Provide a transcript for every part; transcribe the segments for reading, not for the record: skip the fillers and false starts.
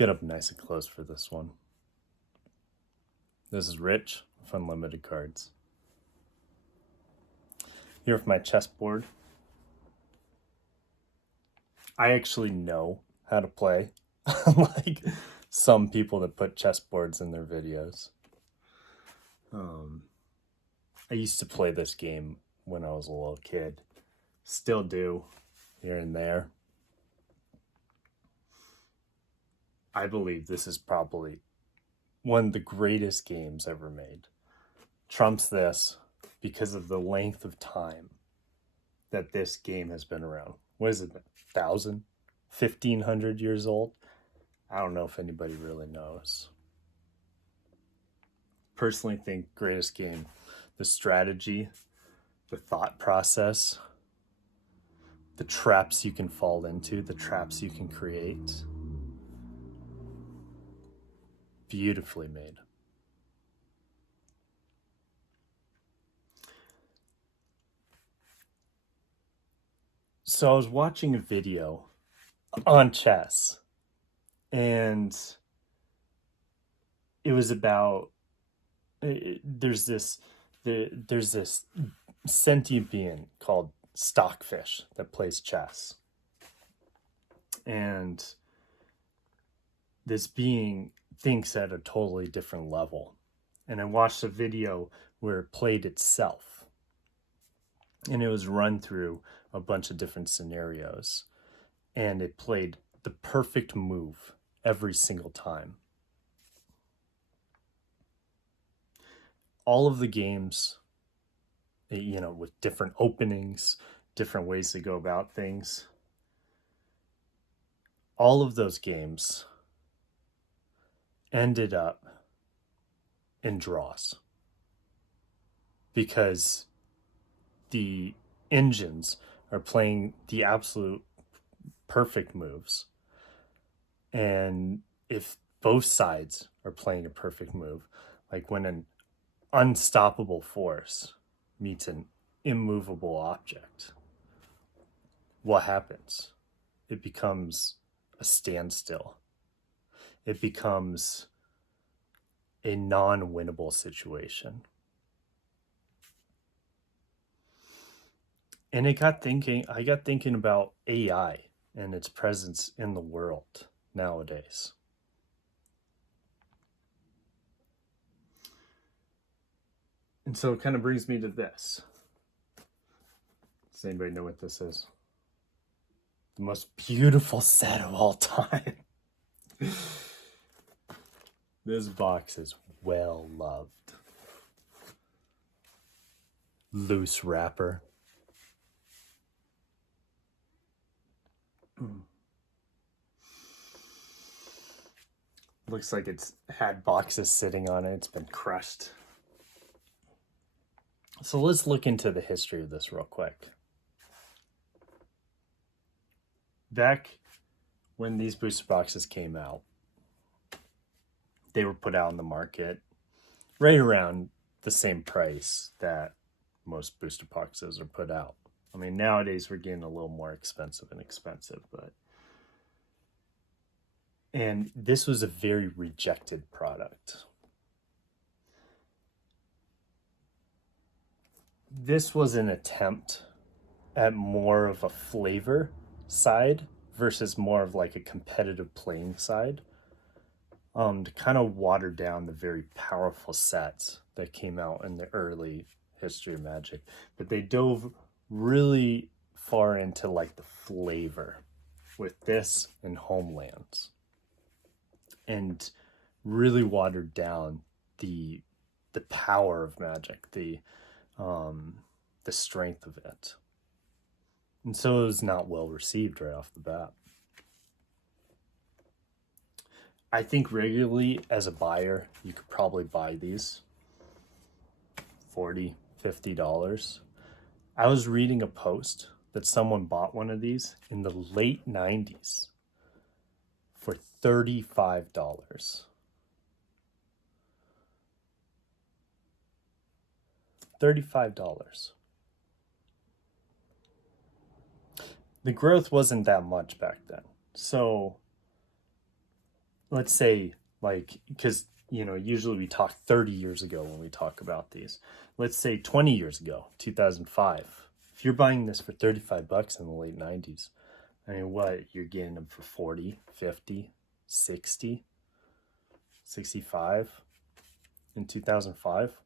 get up nice and close for this one. This is Rich with Unlimited Cards. Here with my chessboard. I actually know how to play, unlike some people that put chessboards in their videos. I used to play this game when I was a little kid. Still do, here and there. I believe this is probably one of the greatest games ever made. Trumps this because of the length of time that this game has been around. What is it, 1,000? 1,500 years old? I don't know if anybody really knows. Personally think greatest game. The strategy, the thought process, the traps you can fall into, the traps you can create. Beautifully made. So I was watching a video on chess, and it was about there's this sentient being called Stockfish that plays chess, and this being thinks at a totally different level. And I watched a video where it played itself, and it was run through a bunch of different scenarios, and it played the perfect move every single time. All of the games, with different openings, different ways to go about things, all of those games ended up in draws because the engines are playing the absolute perfect moves. And if both sides are playing a perfect move, like when an unstoppable force meets an immovable object, what happens? It becomes a standstill. It becomes a non-winnable situation. And I got thinking about AI and its presence in the world nowadays. And so it kind of brings me to this. Does anybody know what this is? The most beautiful set of all time. This box is well loved. Loose wrapper. Looks like it's had boxes sitting on it. It's been crushed. So let's look into the history of this real quick. Back when these booster boxes came out, they were put out on the market right around the same price that most booster boxes are put out. I mean, nowadays we're getting a little more expensive, and this was a very rejected product. This was an attempt at more of a flavor side versus more of like a competitive playing side, to kind of water down the very powerful sets that came out in the early history of Magic. But they dove really far into like the flavor with this and Homelands, and really watered down the power of Magic, the strength of it. And so it was not well received right off the bat. I think regularly as a buyer, you could probably buy these $40, $50. I was reading a post that someone bought one of these in the late 90s for $35. $35. The growth wasn't that much back then. So let's say, like, because, usually we talk 30 years ago when we talk about these. Let's say 20 years ago, 2005. If you're buying this for 35 bucks in the late 90s, I mean, what? You're getting them for 40, 50, 60, 65 in 2005.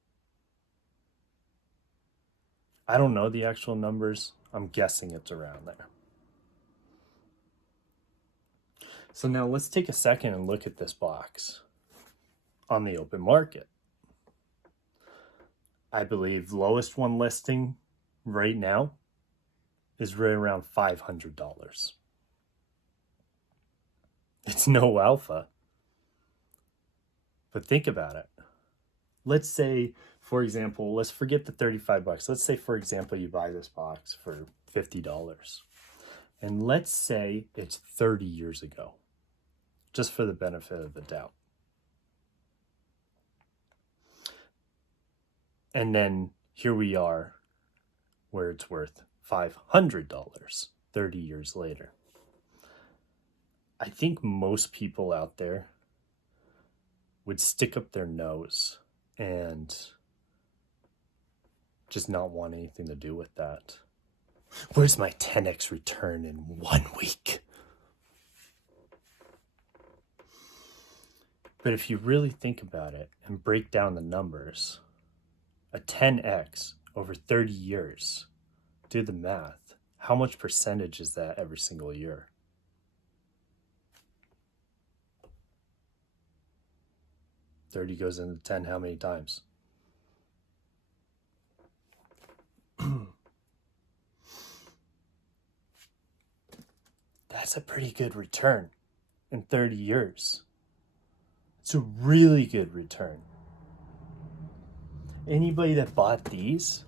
I don't know the actual numbers. I'm guessing it's around there. So now let's take a second and look at this box on the open market. I believe lowest one listing right now is right around $500. It's no alpha. But think about it. Let's say, for example, let's forget the 35 bucks. Let's say, for example, you buy this box for $50. And let's say it's 30 years ago, just for the benefit of the doubt. And then here we are, where it's worth $500 30 years later. I think most people out there would stick up their nose and just not want anything to do with that. Where's my 10x return in 1 week? But if you really think about it and break down the numbers, a 10x over 30 years, do the math. How much percentage is that every single year? $30 goes into 10 how many times? That's a pretty good return in 30 years. It's a really good return. Anybody that bought these,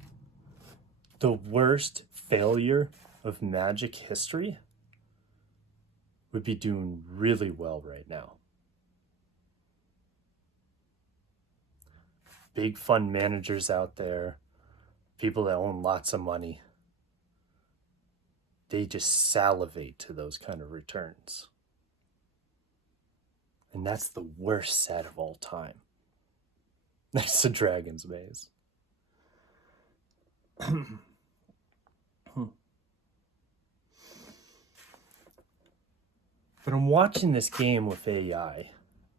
the worst failure of Magic history, would be doing really well right now. Big fund managers out there, people that own lots of money, they just salivate to those kind of returns. And that's the worst set of all time, next to Dragon's Maze. But I'm watching this game with AI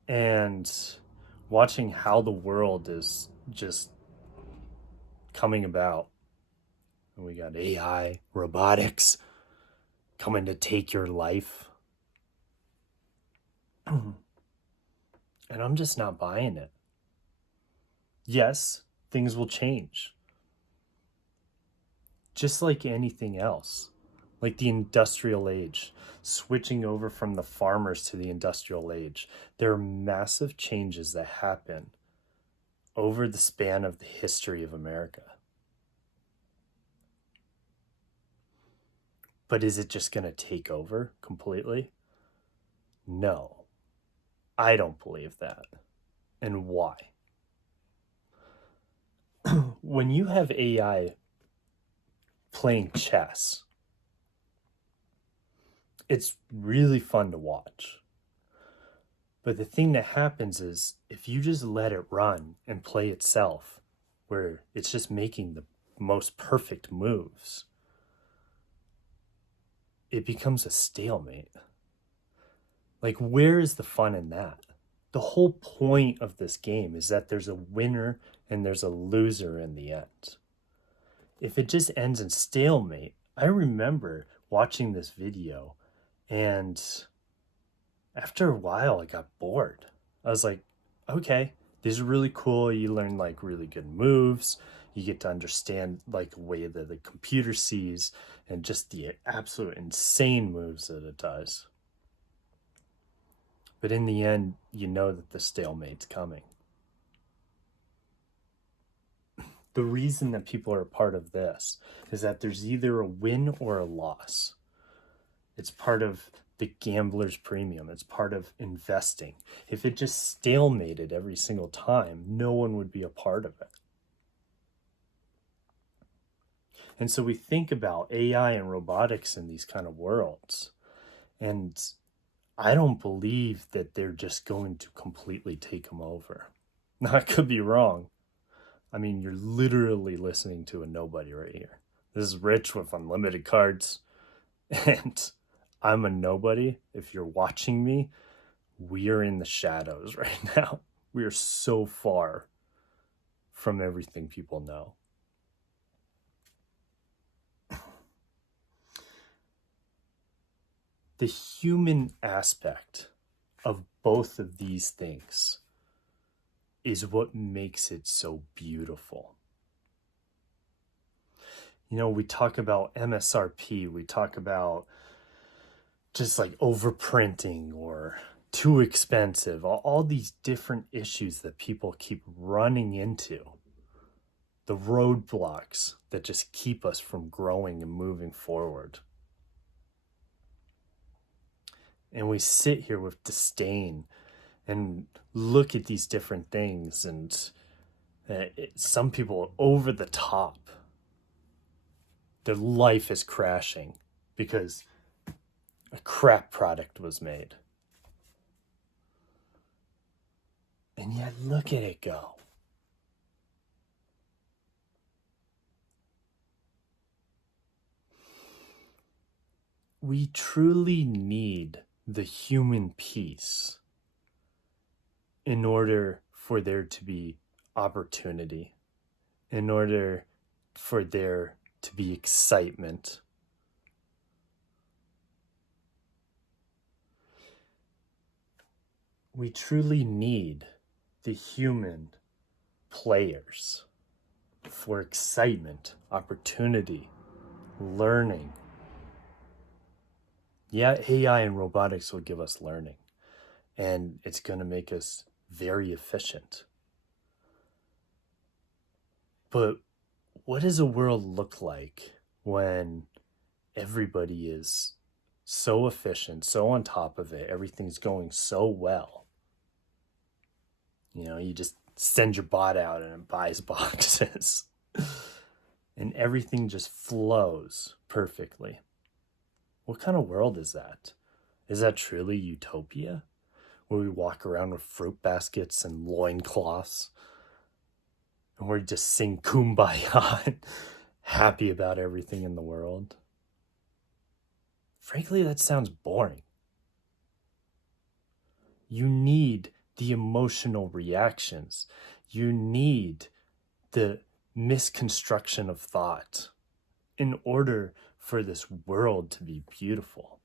and watching how the world is just coming about. And we got AI, robotics coming to take your life. And I'm just not buying it. Yes, things will change. Just like anything else. Like the industrial age, switching over from the farmers to the industrial age. There are massive changes that happen over the span of the history of America. But is it just going to take over completely? No, I don't believe that. And why? When you have AI playing chess, it's really fun to watch. But the thing that happens is if you just let it run and play itself, where it's just making the most perfect moves, it becomes a stalemate. Like, where is the fun in that? The whole point of this game is that there's a winner and there's a loser in the end. If it just ends in stalemate, I remember watching this video, and after a while I got bored. I was like, okay, these are really cool. You learn like really good moves. You get to understand like the way that the computer sees and just the absolute insane moves that it does. But in the end, you know that the stalemate's coming. The reason that people are a part of this is that there's either a win or a loss. It's part of the gambler's premium. It's part of investing. If it just stalemated every single time, no one would be a part of it. And so we think about AI and robotics in these kind of worlds. And I don't believe that they're just going to completely take them over. Now, I could be wrong. I mean, you're literally listening to a nobody right here. This is Rich with unlimited cards, and I'm a nobody. If you're watching me, we are in the shadows right now. We are so far from everything people know. The human aspect of both of these things is what makes it so beautiful. You know, we talk about MSRP, we talk about just like overprinting or too expensive, all these different issues that people keep running into, the roadblocks that just keep us from growing and moving forward. And we sit here with disdain and look at these different things, and some people are over the top. Their life is crashing because a crap product was made. And yet, look at it go. We truly need the human piece in order for there to be opportunity, in order for there to be excitement. We truly need the human players for excitement, opportunity, learning. Yeah, AI and robotics will give us learning, and it's going to make us very efficient. But what does a world look like when everybody is so efficient, so on top of it, everything's going so well? You know, you just send your bot out and it buys boxes. And everything just flows perfectly. What kind of world is that? Is that truly utopia? Where we walk around with fruit baskets and loincloths, and we just sing kumbaya and happy about everything in the world? Frankly, that sounds boring. You need the emotional reactions. You need the misconstruction of thought in order for this world to be beautiful.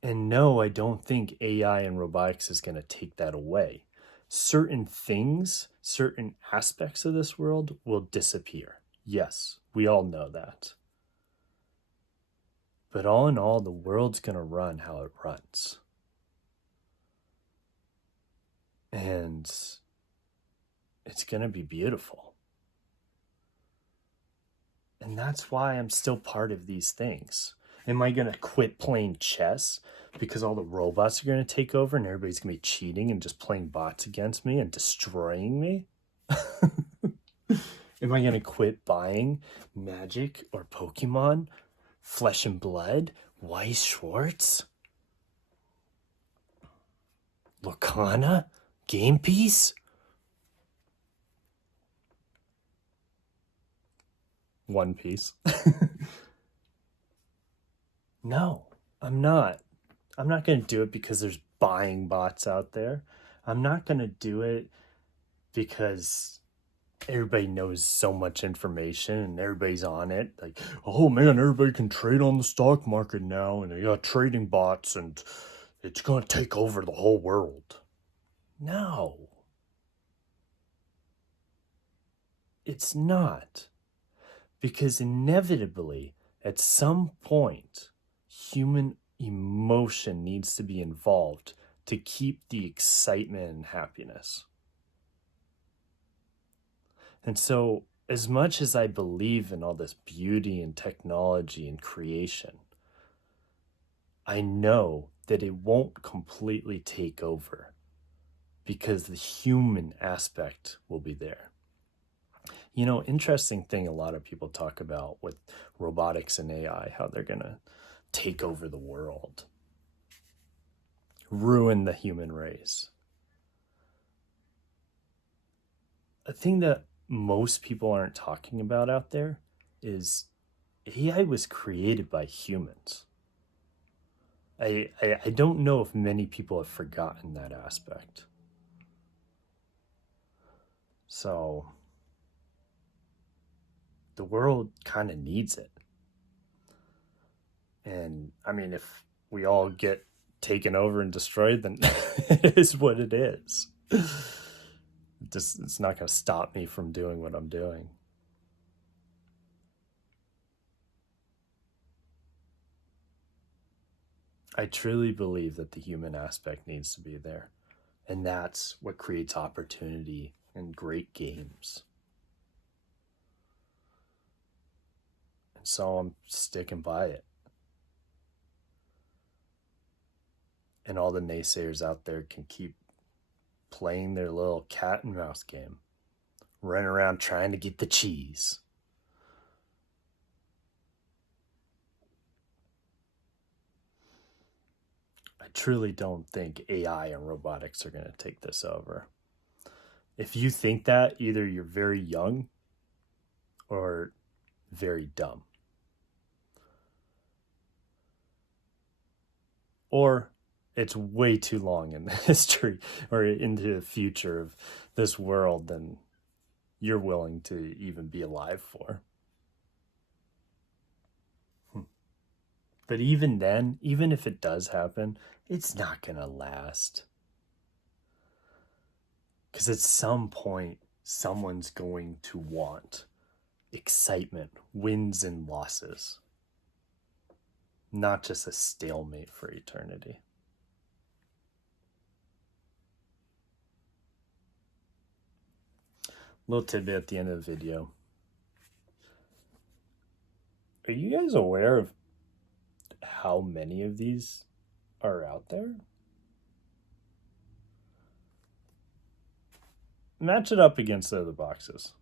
And no, I don't think AI and robotics is going to take that away. Certain things, certain aspects of this world will disappear. Yes, we all know that. But all in all, the world's going to run how it runs. And it's going to be beautiful. And that's why I'm still part of these things. Am I going to quit playing chess because all the robots are going to take over and everybody's going to be cheating and just playing bots against me and destroying me? Am I going to quit buying Magic or Pokemon, Flesh and Blood, Weiss Schwartz, Lorcana, Game Piece, One Piece? No, I'm not. I'm not going to do it because there's buying bots out there. I'm not going to do it because everybody knows so much information and everybody's on it. Like, oh man, everybody can trade on the stock market now, and they got trading bots, and it's going to take over the whole world. No. It's not. Because inevitably, at some point, human emotion needs to be involved to keep the excitement and happiness. And so, as much as I believe in all this beauty and technology and creation, I know that it won't completely take over because the human aspect will be there. You know, interesting thing a lot of people talk about with robotics and AI, how they're going to take over the world. ruin the human race. A thing that most people aren't talking about out there is AI was created by humans. I don't know if many people have forgotten that aspect. So the world kind of needs it. And I mean, if we all get taken over and destroyed, then it is what it is. It's not going to stop me from doing what I'm doing. I truly believe that the human aspect needs to be there. And that's what creates opportunity and great games. And so I'm sticking by it. And all the naysayers out there can keep playing their little cat and mouse game, running around trying to get the cheese. I truly don't think AI and robotics are going to take this over. If you think that, either you're very young or very dumb. Or it's way too long in the history or into the future of this world than you're willing to even be alive for. But even then, even if it does happen, it's not going to last. Because at some point, someone's going to want excitement, wins and losses, not just a stalemate for eternity. Little tidbit at the end of the video. Are you guys aware of how many of these are out there? Match it up against the other boxes.